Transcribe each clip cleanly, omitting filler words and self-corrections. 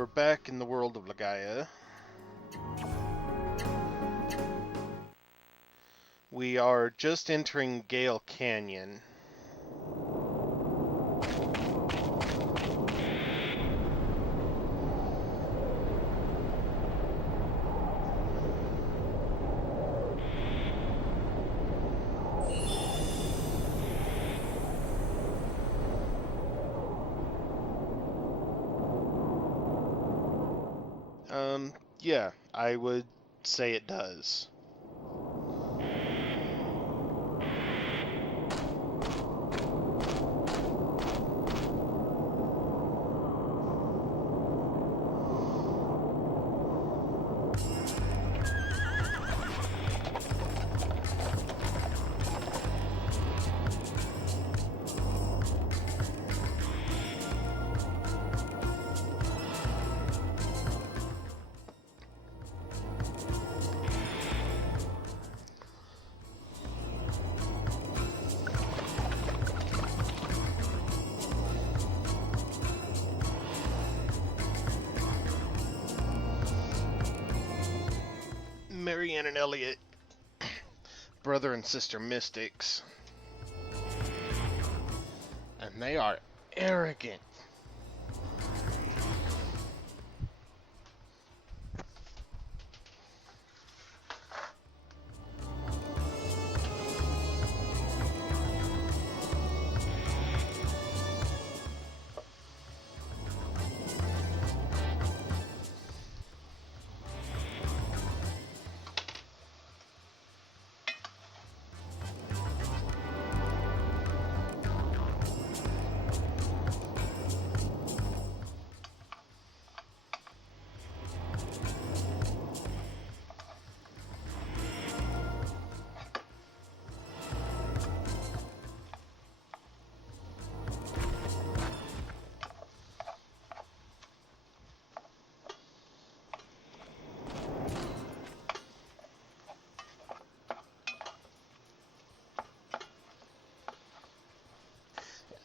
we're back in the world of Legaia. We are just entering Gale Canyon. Yeah, I would say it does. Marianne and Elliot, brother and sister mystics. And they are arrogant.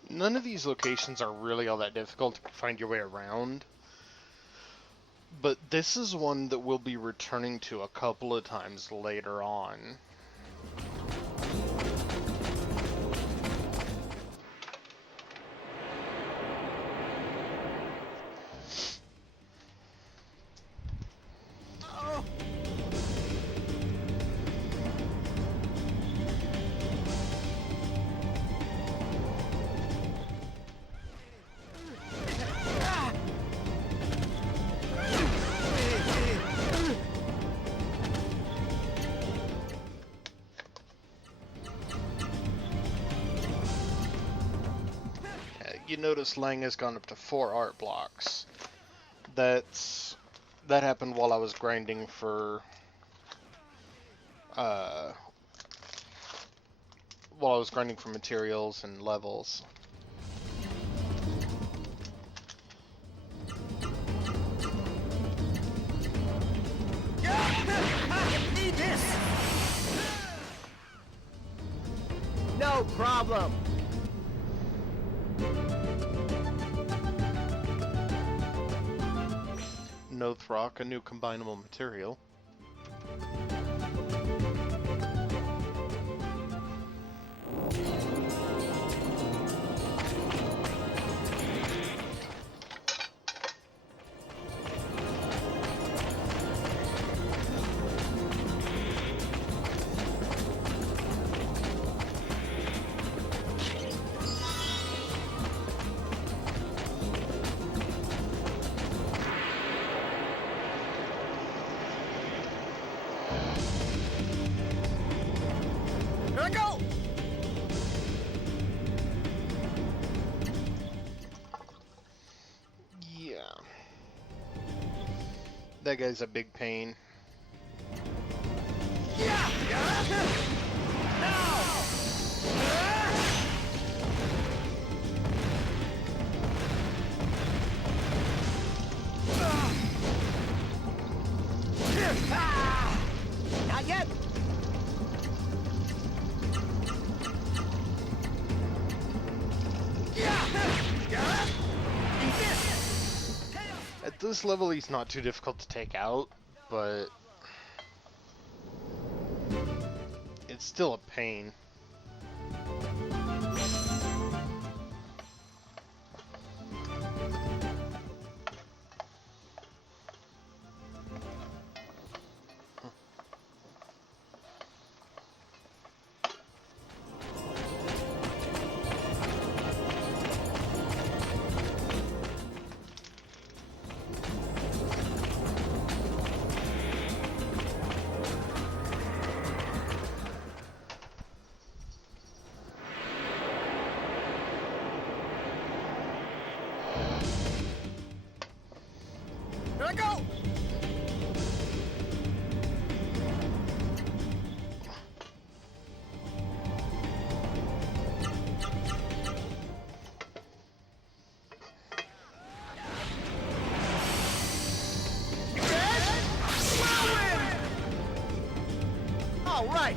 None of these locations are really all that difficult to find your way around, but this is one that we'll be returning to a couple of times later on. You notice Lang has gone up to 4 art blocks. That happened while I was grinding for materials and levels. Need this. No problem. Nothrock, a new combinable material. Here I go. Yeah. That guy's a big pain. Yeah. Now. Not yet. this level he's not too difficult to take out, but it's still a pain. Here I go! All right.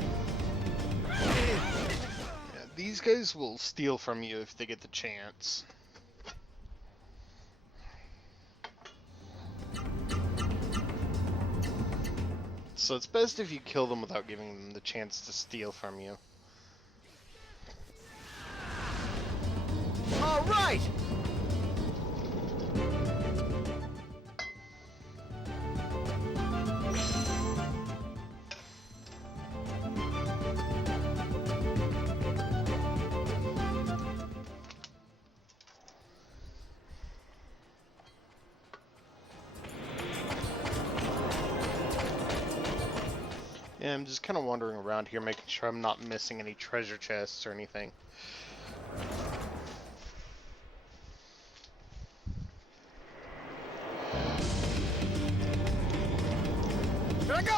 Yeah, these guys will steal from you if they get the chance. So it's best if you kill them without giving them the chance to steal from you. All right. Yeah, I'm just kind of wandering around here, making sure I'm not missing any treasure chests or anything. Here I go!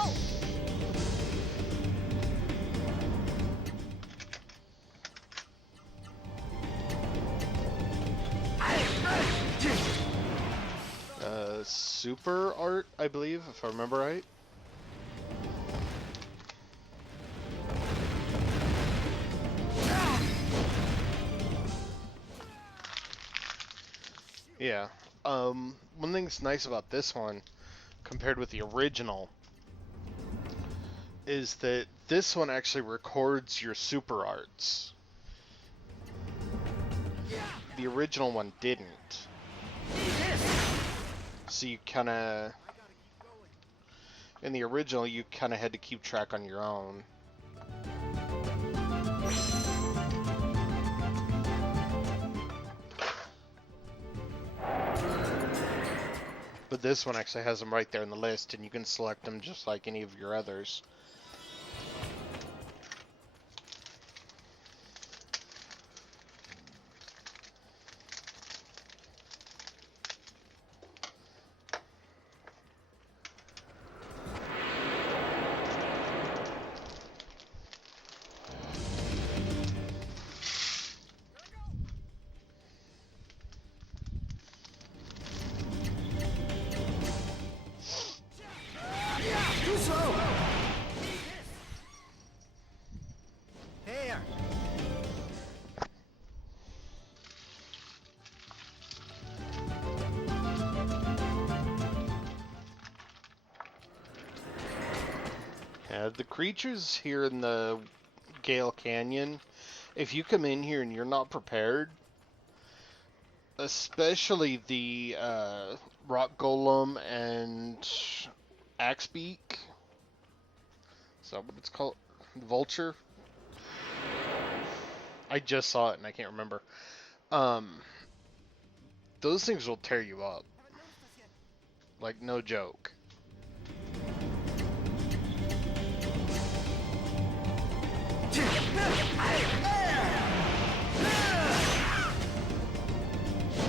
Super art, I believe, if I remember right. Yeah. One thing that's nice about this one, compared with the original, is that this one actually records your super arts. The original one didn't. So you kinda... In the original, you kinda had to keep track on your own. But this one actually has them right there in the list, and you can select them just like any of your others. Too slow! Here! Yeah, the creatures here in the Gale Canyon, if you come in here and you're not prepared, especially the rock golem and axebeak, is that what it's called? Vulture? I just saw it and I can't remember. Those things will tear you up. Like, no joke.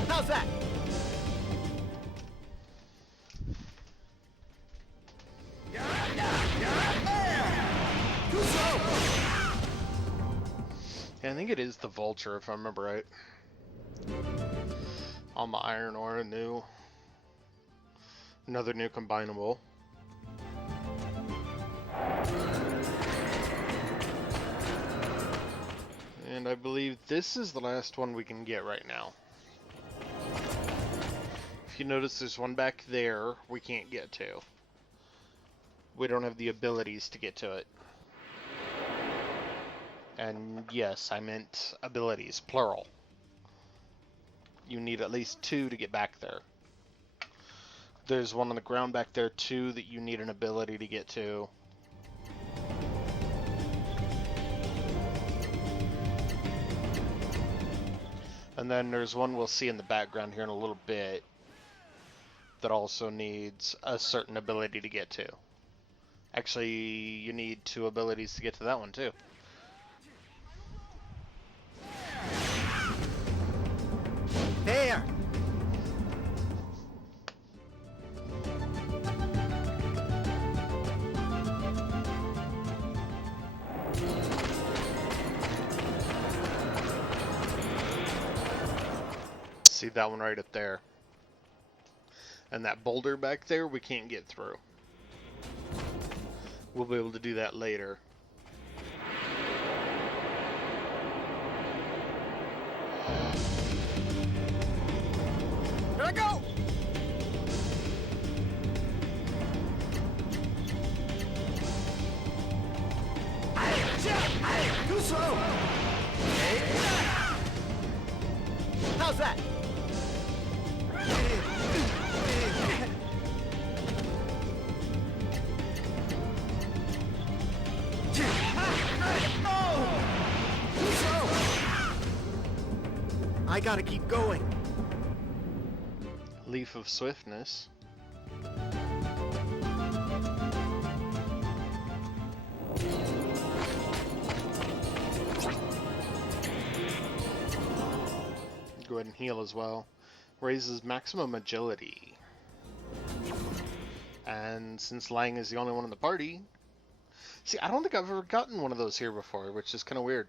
How's that? Too slow! Yeah, I think it is the Vulture, if I remember right. On my iron ore, another new combinable. And I believe this is the last one we can get right now. If you notice, there's one back there we can't get to. We don't have the abilities to get to it. And yes, I meant abilities, plural. You need at least 2 to get back there. There's one on the ground back there too that you need an ability to get to. And then there's one we'll see in the background here in a little bit that also needs a certain ability to get to. Actually, you need 2 abilities to get to that one too. There! See that one right up there. And that boulder back there we can't get through. We'll be able to do that later. Here I go! Too slow! How's that? Too slow! I gotta keep going. Leaf of Swiftness. Go ahead and heal as well. Raises maximum agility. And since Lang is the only one in the party... See, I don't think I've ever gotten one of those here before, which is kind of weird.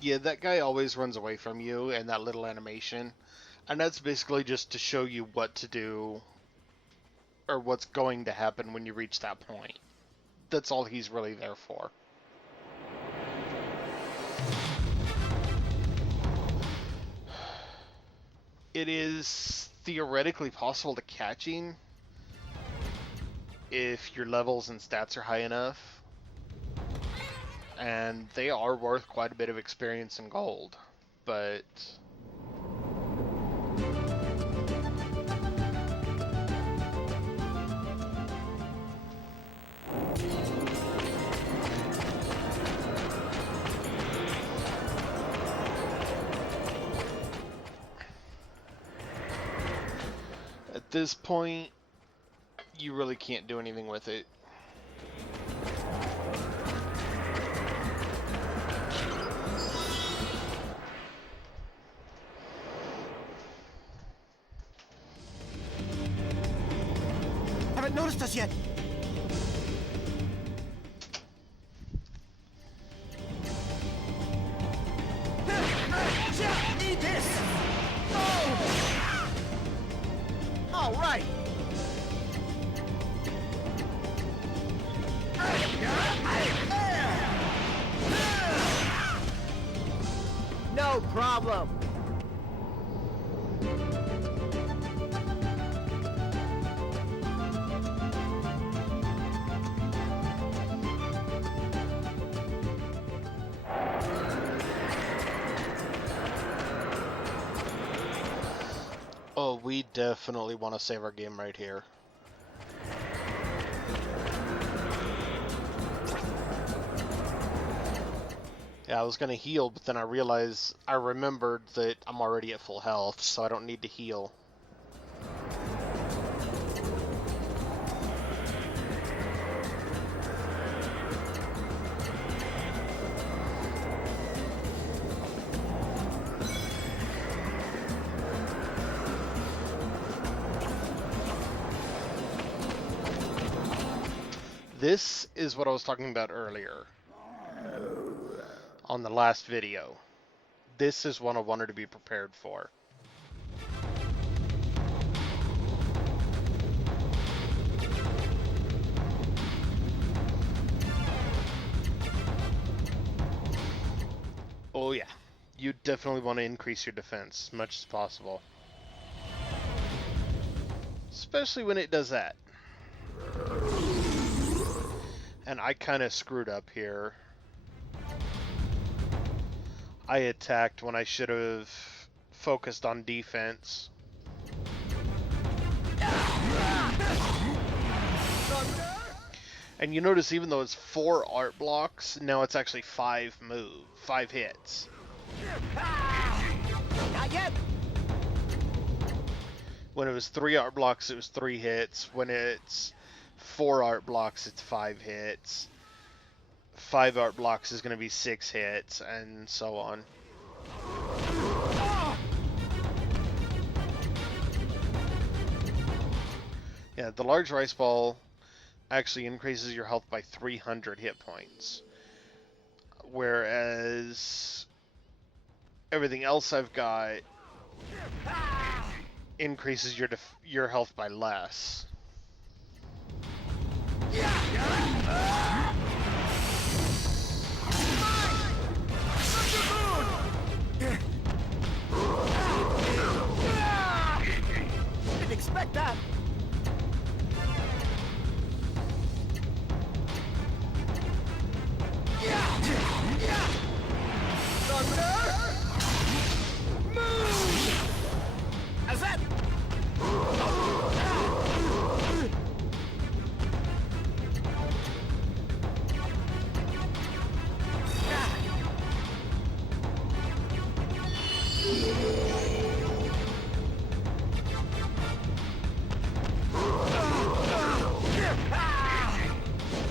Yeah, that guy always runs away from you in that little animation. And that's basically just to show you what to do, or what's going to happen when you reach that point. That's all he's really there for. It is theoretically possible to catch him if your levels and stats are high enough. And they are worth quite a bit of experience and gold, but... At this point, you really can't do anything with it. Haven't noticed us yet. Eat this! Oh! All right. No problem. Oh, we definitely want to save our game right here. Yeah, I was going to heal, but then I remembered that I'm already at full health, so I don't need to heal. This is what I was talking about earlier on the last video. This is what I wanted to be prepared for. Oh yeah, You definitely want to increase your defense as much as possible. Especially when it does that. And I kind of screwed up here. I attacked when I should have focused on defense. And you notice even though it's 4 art blocks, now it's actually 5 hits. Not yet. When it was 3 art blocks, it was 3 hits. When it's 4 art blocks, it's 5 hits. 5 art blocks is going to be 6 hits, and so on. Yeah, the large rice ball actually increases your health by 300 hit points. Whereas everything else I've got increases your health by less. Didn't expect that. How's that?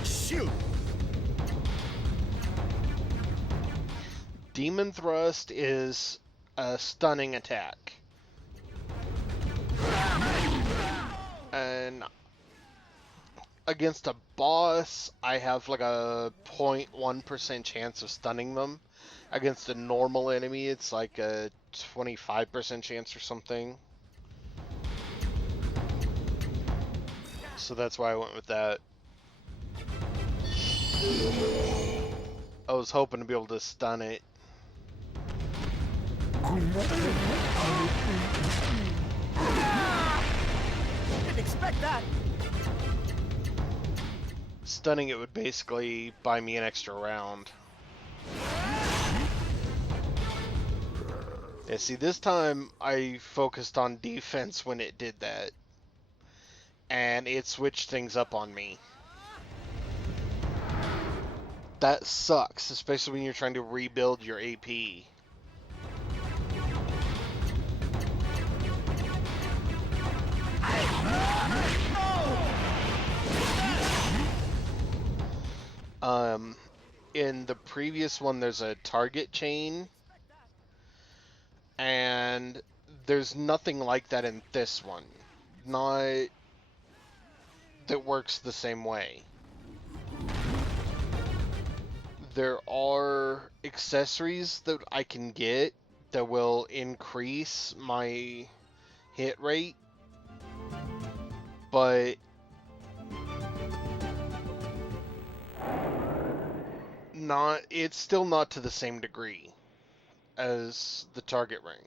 Shoot! Demon Thrust is a stunning attack. And against a boss, I have like a 0.1% chance of stunning them. Against a normal enemy, it's like a 25% chance or something. So that's why I went with that. I was hoping to be able to stun it. Didn't expect that. Stunning it would basically buy me an extra round. Yeah, see, this time I focused on defense when it did that. And it switched things up on me. That sucks, especially when you're trying to rebuild your AP. In the previous one, there's a target chain, and there's nothing like that in this one. Not that works the same way. There are accessories that I can get that will increase my hit rate, but it's still not to the same degree as the target ring,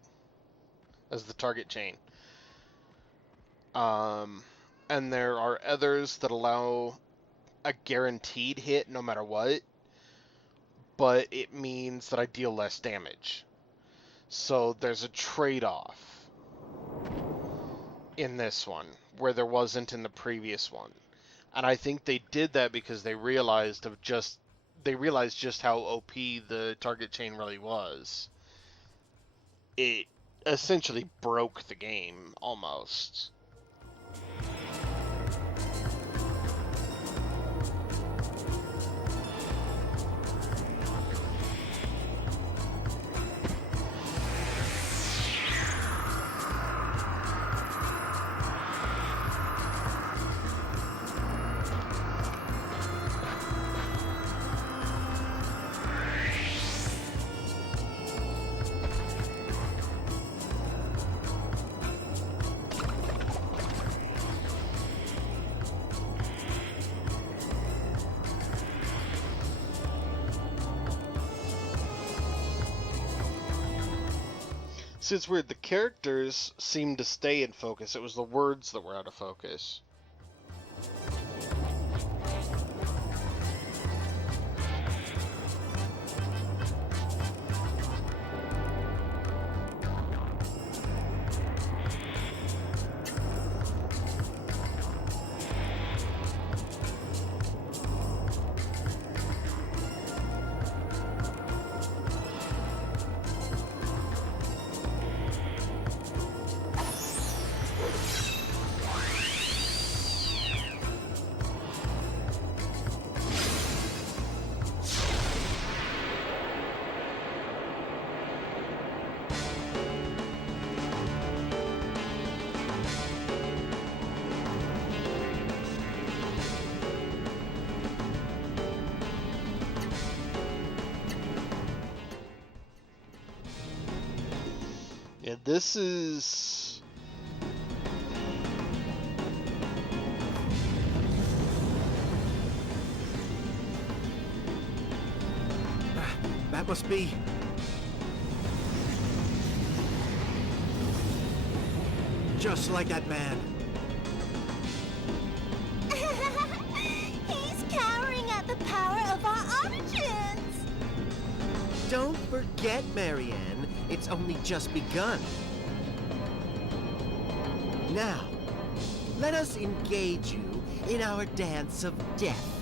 as the target chain. And there are others that allow a guaranteed hit no matter what, but it means that I deal less damage. So there's a trade-off in this one where there wasn't in the previous one. And I think they did that because they realized just how OP the target chain really was. It essentially broke the game almost. See, it's weird. The characters seemed to stay in focus. It was the words that were out of focus. Yeah, this is... That must be... just like that man. He's cowering at the power of our origins. Don't forget, Marianne, it's only just begun. Now, let us engage you in our dance of death.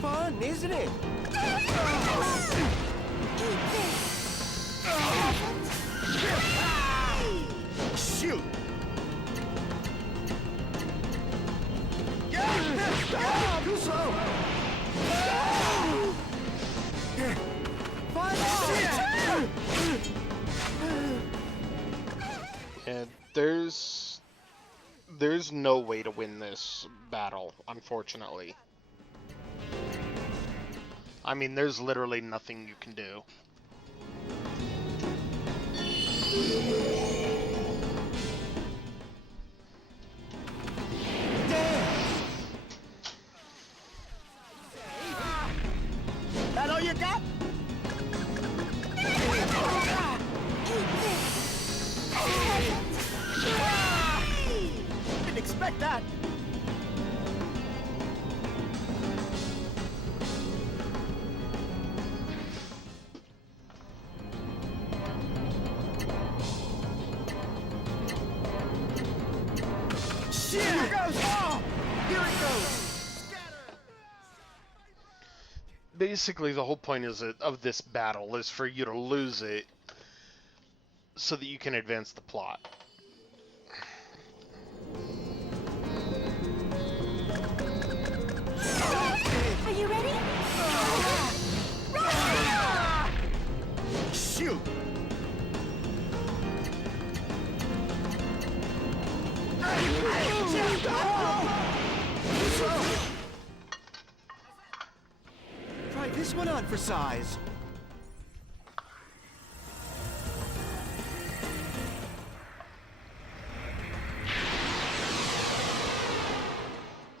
Fun, isn't it? Shoot! And there's no way to win this battle, unfortunately. I mean, there's literally nothing you can do. That all you got? Didn't expect that. Shit! Here it goes! Oh! Here it goes! Basically, the whole point of this battle is for you to lose it so that you can advance the plot. Are you ready? Shoot! Try this one on for size.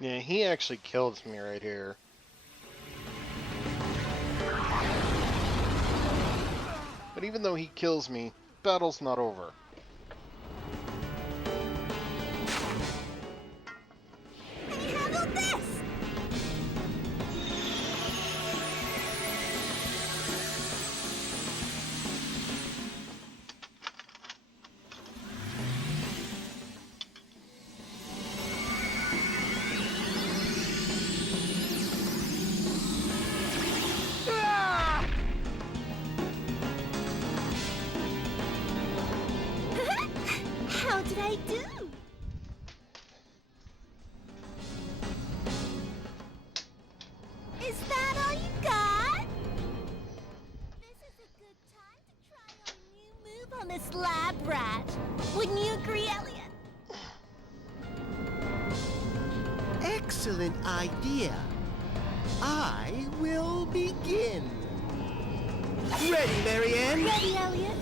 Yeah, he actually kills me right here. But even though he kills me, battle's not over. Can you handle this? excellent idea. I will begin. Ready, Marianne? Ready, Elliot?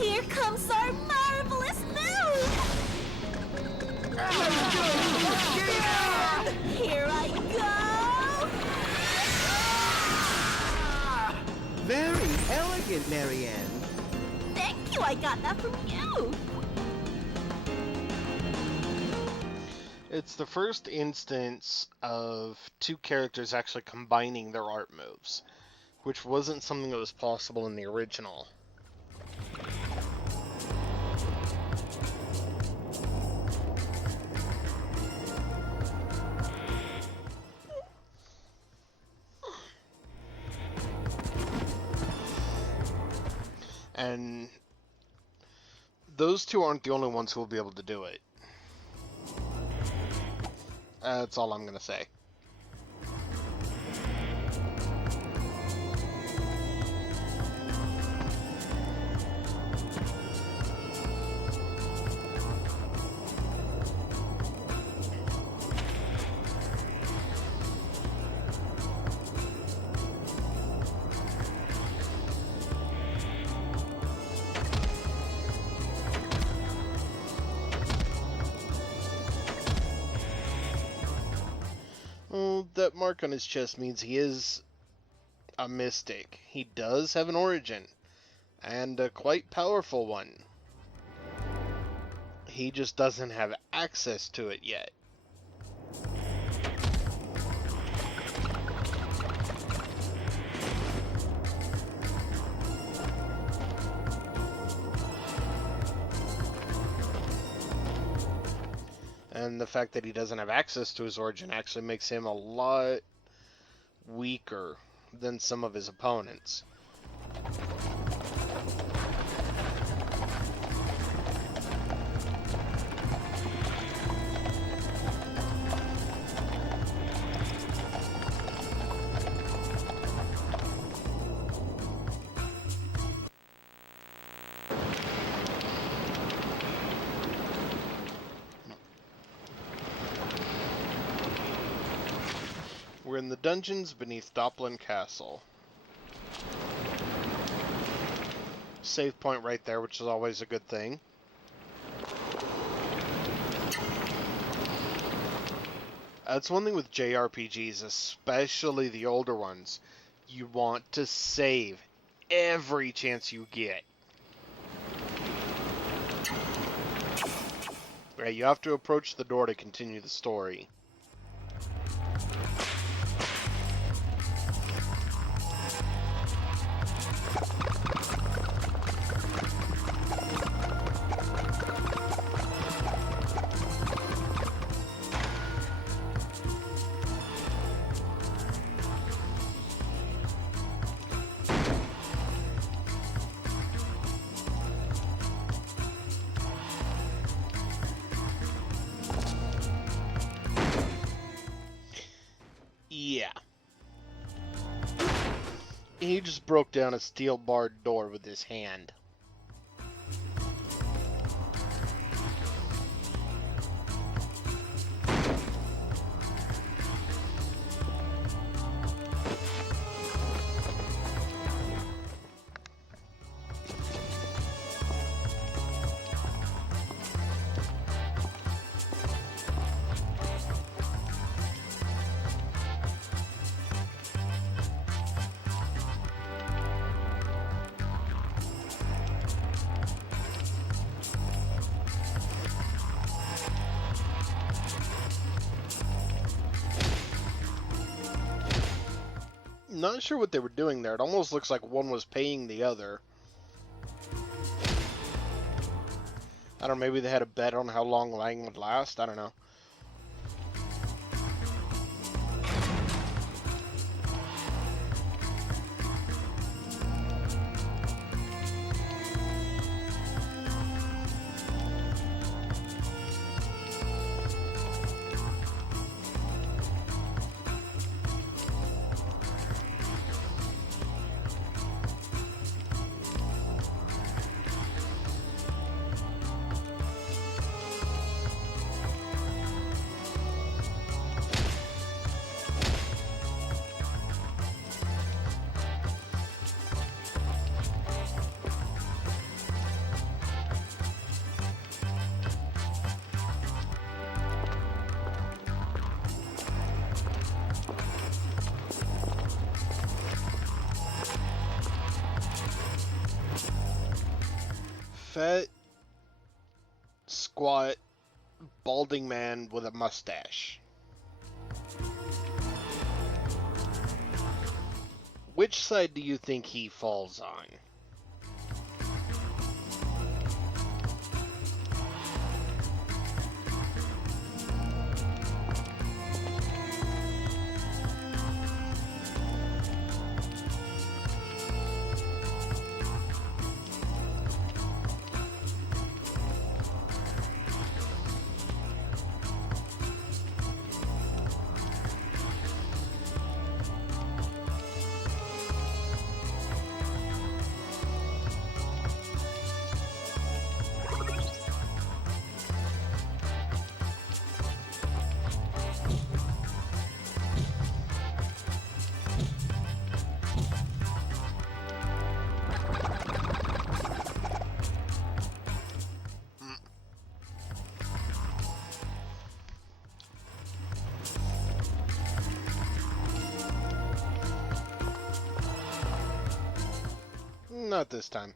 Here comes our marvelous move! Here I go! Very elegant, Marianne. Thank you, I got that from you! It's the first instance of two characters actually combining their art moves, which wasn't something that was possible in the original. And those two aren't the only ones who will be able to do it. That's all I'm going to say. Well, that mark on his chest means he is a mystic. He does have an origin, and a quite powerful one. He just doesn't have access to it yet. And the fact that he doesn't have access to his origin actually makes him a lot weaker than some of his opponents. We're in the dungeons beneath Doplin Castle. Save point right there, which is always a good thing. That's one thing with JRPGs, especially the older ones. You want to save every chance you get. Right, you have to approach the door to continue the story. Yeah. He just broke down a steel barred door with his hand. Not sure what they were doing there. It almost looks like one was paying the other. I don't know, maybe they had a bet on how long Lang would last. I don't know. fat, squat, balding man with a mustache. Which side do you think he falls on? Not this time.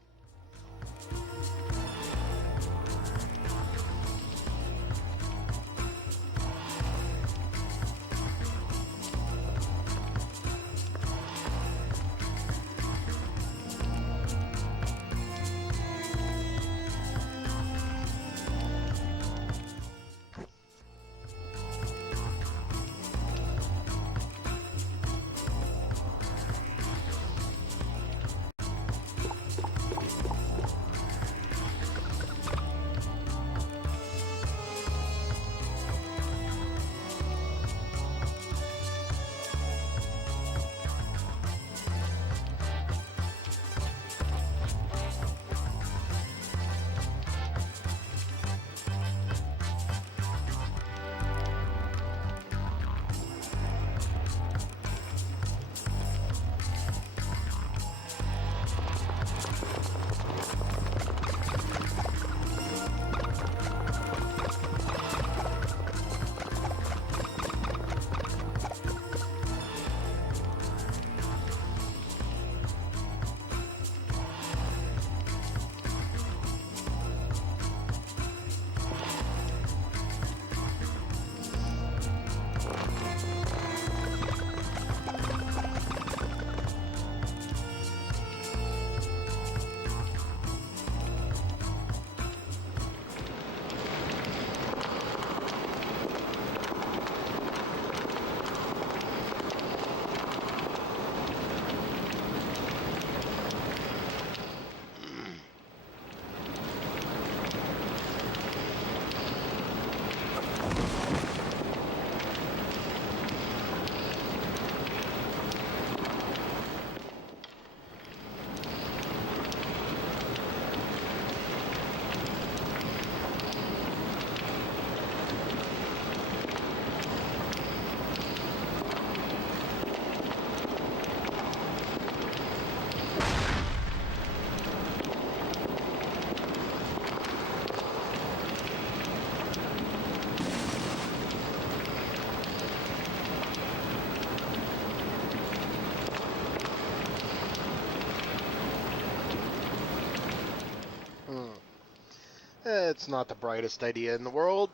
It's not the brightest idea in the world.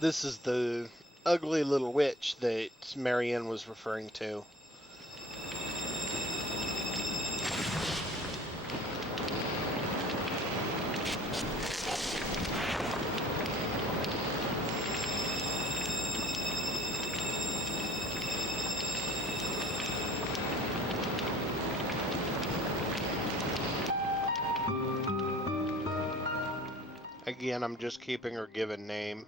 This is the ugly little witch that Marianne was referring to. Again, I'm just keeping her given name.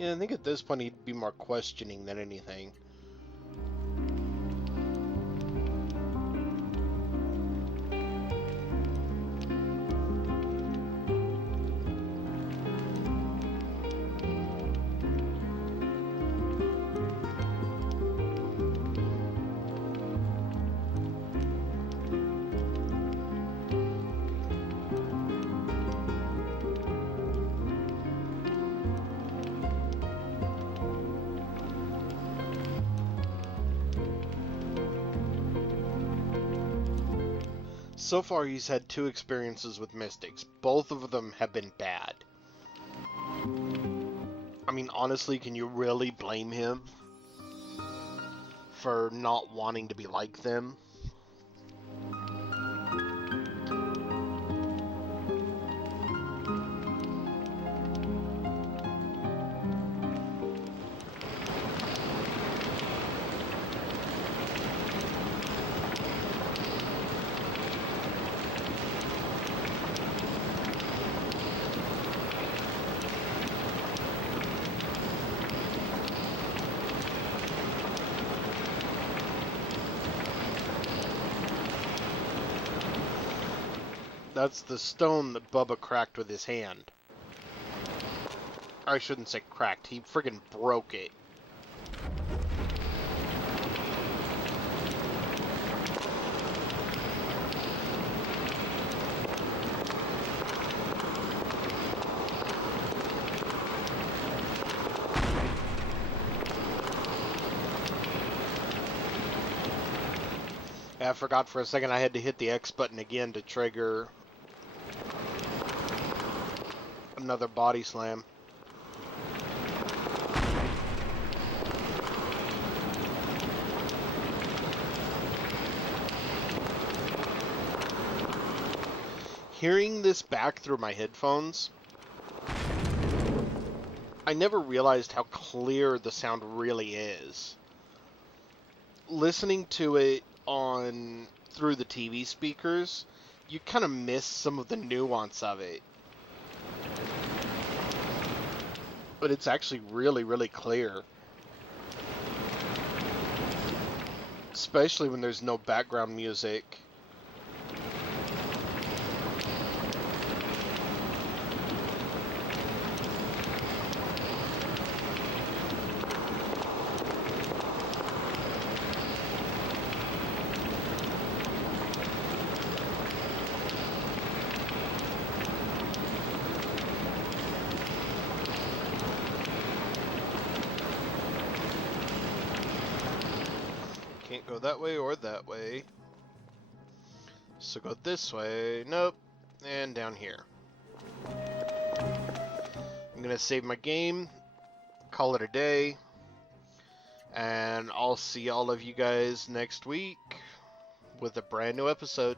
Yeah, I think at this point he'd be more questioning than anything. So far, he's had 2 experiences with mystics. Both of them have been bad. I mean, honestly, can you really blame him for not wanting to be like them? That's the stone that Bubba cracked with his hand. I shouldn't say cracked, he friggin' broke it. I forgot for a second I had to hit the X button again to trigger another body slam. Hearing this back through my headphones, I never realized how clear the sound really is. Listening to it through the TV speakers, you kind of miss some of the nuance of it. But it's actually really, really clear. Especially when there's no background music. Can't go that way or that way. So go this way. Nope. And down here. I'm gonna save my game, call it a day, and I'll see all of you guys next week with a brand new episode.